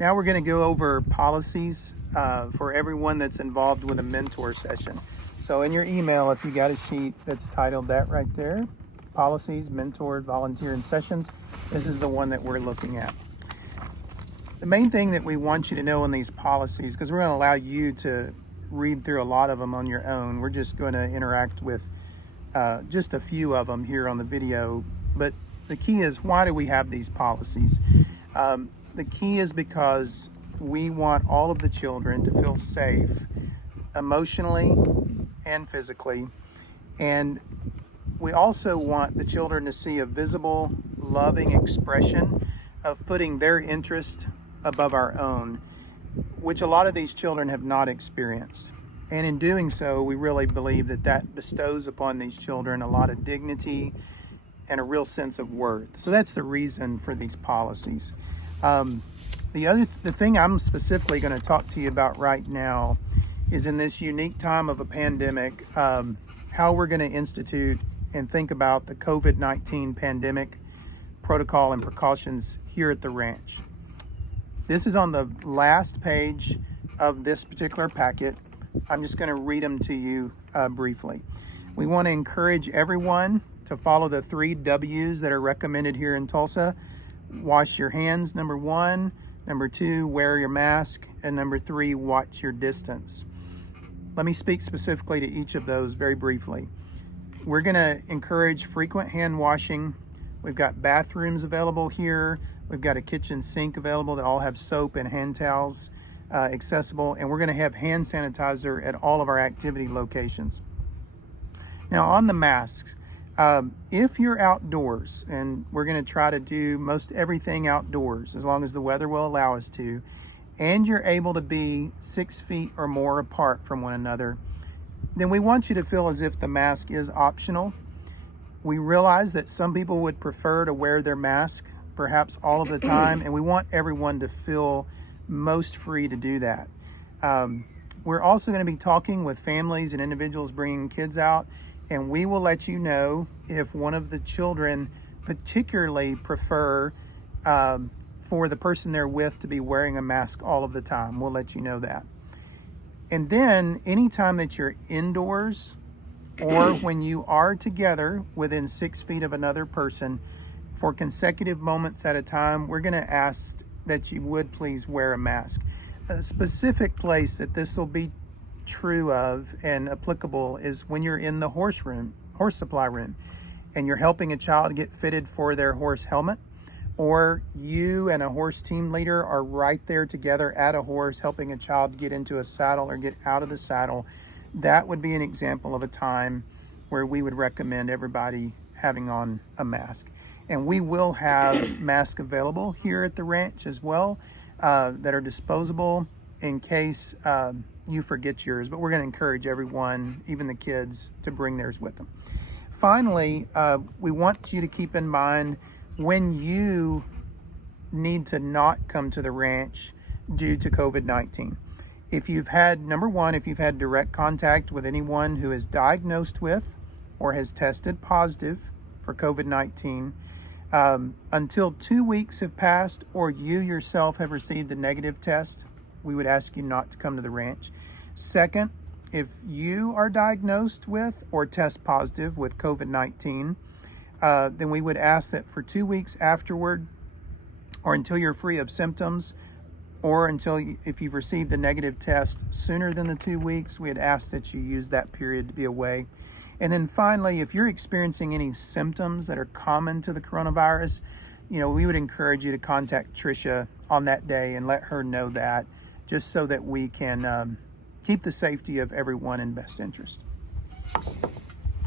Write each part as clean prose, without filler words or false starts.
Now we're going to go over policies for everyone that's involved with a mentor session. So in your email, if you got a sheet that's titled that right there, policies, mentor, volunteer, and sessions, this is the one that we're looking at. The main thing that we want you to know in these policies, because we're going to allow you to read through a lot of them on your own. We're just going to interact with just a few of them here on the video. But the key is, why do we have these policies? The key is because we want all of the children to feel safe emotionally and physically. And we also want the children to see a visible, loving expression of putting their interest above our own, which a lot of these children have not experienced. And in doing so, we really believe that that bestows upon these children a lot of dignity and a real sense of worth. So that's the reason for these policies. The thing I'm specifically going to talk to you about right now is, in this unique time of a pandemic, how we're going to institute and think about the COVID-19 pandemic protocol and precautions here at the ranch. This is on the last page of this particular packet. I'm just going to read them to you briefly. We want to encourage everyone to follow the 3 W's that are recommended here in Tulsa. Wash your hands, number 1. Number 2, wear your mask. And number 3, watch your distance. Let me speak specifically to each of those very briefly. We're going to encourage frequent hand washing. We've got bathrooms available here. We've got a kitchen sink available that all have soap and hand towels accessible. And we're going to have hand sanitizer at all of our activity locations. Now, on the masks, if you're outdoors, and we're going to try to do most everything outdoors as long as the weather will allow us to, and you're able to be 6 feet or more apart from one another, then we want you to feel as if the mask is optional. We realize that some people would prefer to wear their mask perhaps all of the time, and we want everyone to feel most free to do that. We're also going to be talking with families and individuals bringing kids out, and we will let you know if one of the children particularly prefer for the person they're with to be wearing a mask all of the time. We'll let you know that. And then anytime that you're indoors or when you are together within 6 feet of another person for consecutive moments at a time, we're going to ask that you would please wear a mask. A specific place that this will be true of and applicable is when you're in the horse supply room, and you're helping a child get fitted for their horse helmet, or you and a horse team leader are right there together at a horse helping a child get into a saddle or get out of the saddle. That would be an example of a time where we would recommend everybody having on a mask. And we will have masks available here at the ranch as well that are disposable in case you forget yours. But we're going to encourage everyone, even the kids, to bring theirs with them. Finally, we want you to keep in mind when you need to not come to the ranch due to COVID-19. If you've had, number 1, if you've had direct contact with anyone who is diagnosed with or has tested positive for COVID-19, until 2 weeks have passed or you yourself have received a negative test, we would ask you not to come to the ranch. Second, if you are diagnosed with or test positive with COVID-19, then we would ask that for 2 weeks afterward, or until you're free of symptoms, or until if you've received a negative test sooner than the 2 weeks, we'd ask that you use that period to be away. And then finally, if you're experiencing any symptoms that are common to the coronavirus, we would encourage you to contact Tricia on that day and let her know that, just so that we can keep the safety of everyone in best interest.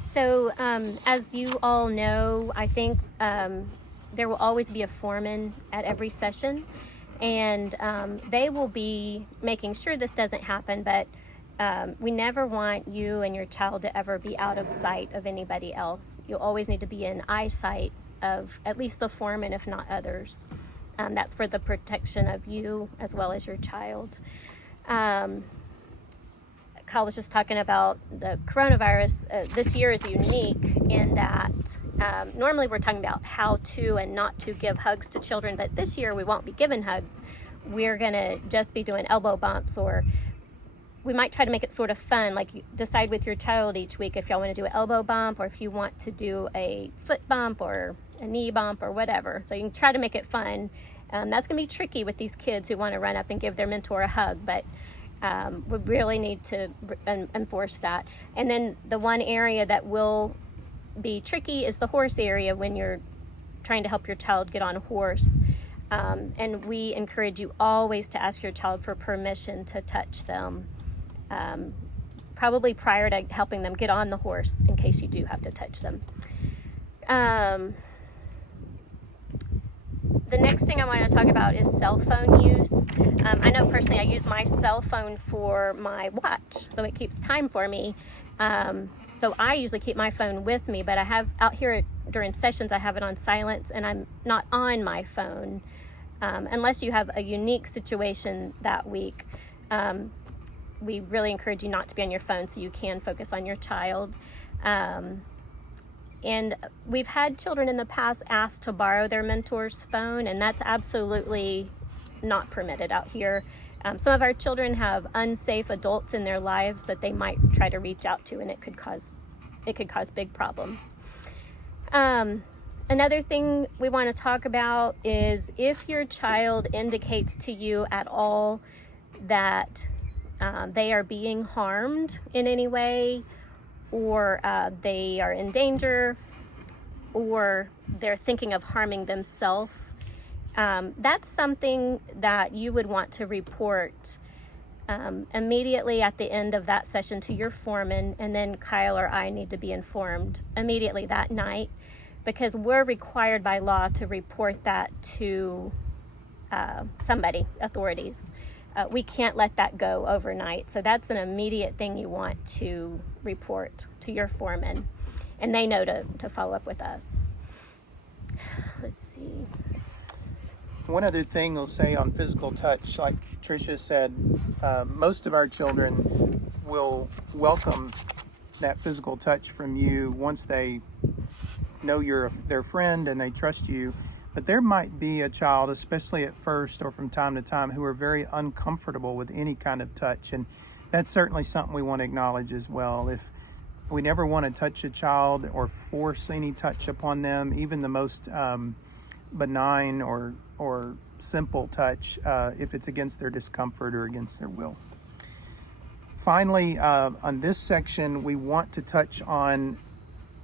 So as you all know, I think there will always be a foreman at every session, and they will be making sure this doesn't happen, but we never want you and your child to ever be out of sight of anybody else. You'll always need to be in eyesight of at least the foreman, if not others. That's for the protection of you as well as your child. Kyle was just talking about the coronavirus. This year is unique in that normally we're talking about how to and not to give hugs to children, but this year we won't be giving hugs. we're going to just be doing elbow bumps, or we might try to make it sort of fun. Like, you decide with your child each week if y'all want to do an elbow bump, or if you want to do a foot bump or a knee bump or whatever. So you can try to make it fun. That's going to be tricky with these kids who want to run up and give their mentor a hug, but we really need to enforce that. And then the one area that will be tricky is the horse area when you're trying to help your child get on a horse. And we encourage you always to ask your child for permission to touch them, probably prior to helping them get on the horse, in case you do have to touch them. The next thing I want to talk about is cell phone use. I know personally I use my cell phone for my watch, so it keeps time for me. So I usually keep my phone with me, but I have out here during sessions, I have it on silence, and I'm not on my phone unless you have a unique situation that week. We really encourage you not to be on your phone so you can focus on your child. And we've had children in the past ask to borrow their mentor's phone, and that's absolutely not permitted out here. Some of our children have unsafe adults in their lives that they might try to reach out to, and it could cause big problems. Another thing we want to talk about is if your child indicates to you at all that they are being harmed in any way, or they are in danger, or they're thinking of harming themselves, that's something that you would want to report immediately at the end of that session to your foreman, and then Kyle or I need to be informed immediately that night, because we're required by law to report that to somebody, authorities. We can't let that go overnight. So that's an immediate thing you want to report to your foreman, and they know to follow up with us. Let's see. One other thing I'll say on physical touch, like Tricia said, most of our children will welcome that physical touch from you once they know you're their friend and they trust you. But there might be a child, especially at first or from time to time, who are very uncomfortable with any kind of touch. And that's certainly something we want to acknowledge as well. If we never want to touch a child or force any touch upon them, even the most benign or simple touch, if it's against their discomfort or against their will. Finally, on this section, we want to touch on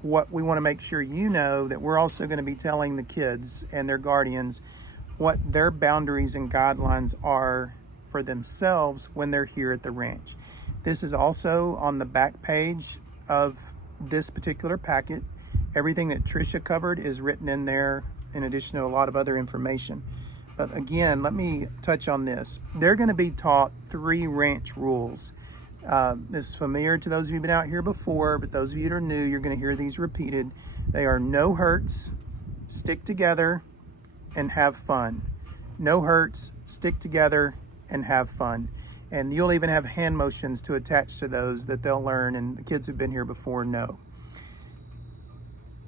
what we want to make sure you know, that we're also going to be telling the kids and their guardians what their boundaries and guidelines are for themselves when they're here at the ranch. This is also on the back page of this particular packet. Everything that Tricia covered is written in there, in addition to a lot of other information. But again, let me touch on this. They're going to be taught 3 ranch rules. This is familiar to those of you who've been out here before, but those of you that are new, you're going to hear these repeated. They are no hurts, stick together, and have fun. No hurts, stick together, and have fun. And you'll even have hand motions to attach to those that they'll learn, and the kids who've been here before know.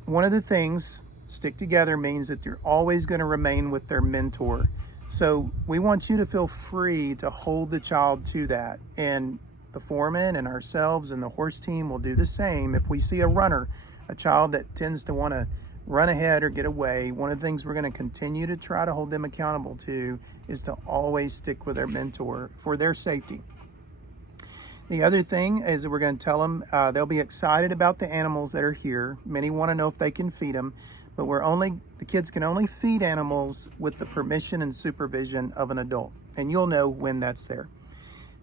One of the things, stick together, means that they're always going to remain with their mentor. So we want you to feel free to hold the child to that. And the foreman and ourselves and the horse team will do the same. If we see a runner, a child that tends to want to run ahead or get away, one of the things we're going to continue to try to hold them accountable to is to always stick with their mentor for their safety. The other thing is that we're going to tell them they'll be excited about the animals that are here. Many want to know if they can feed them, but the kids can only feed animals with the permission and supervision of an adult, and you'll know when that's there.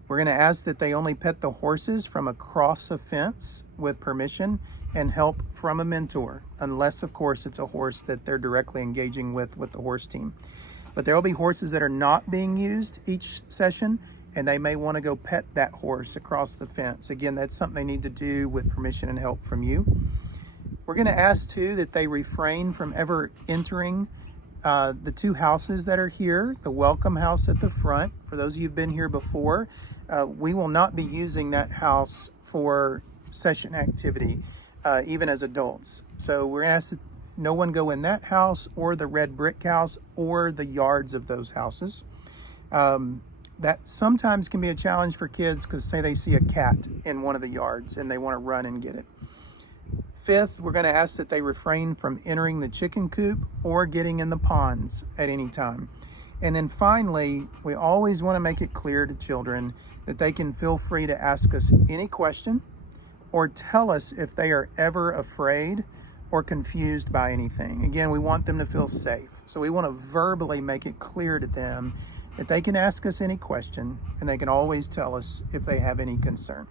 We're going to ask that they only pet the horses from across a fence with permission and help from a mentor, unless, of course, it's a horse that they're directly engaging with the horse team. But there will be horses that are not being used each session, and they may want to go pet that horse across the fence. Again, that's something they need to do with permission and help from you. We're going to ask, too, that they refrain from ever entering the 2 houses that are here, the welcome house at the front. For those of you who've been here before, we will not be using that house for session activity, even as adults. So we're asked that no one go in that house or the red brick house or the yards of those houses. That sometimes can be a challenge for kids because say they see a cat in one of the yards and they want to run and get it. Fifth, we're going to ask that they refrain from entering the chicken coop or getting in the ponds at any time. And then finally, we always want to make it clear to children that they can feel free to ask us any question or tell us if they are ever afraid or confused by anything. Again, we want them to feel safe. So we want to verbally make it clear to them that they can ask us any question and they can always tell us if they have any concern.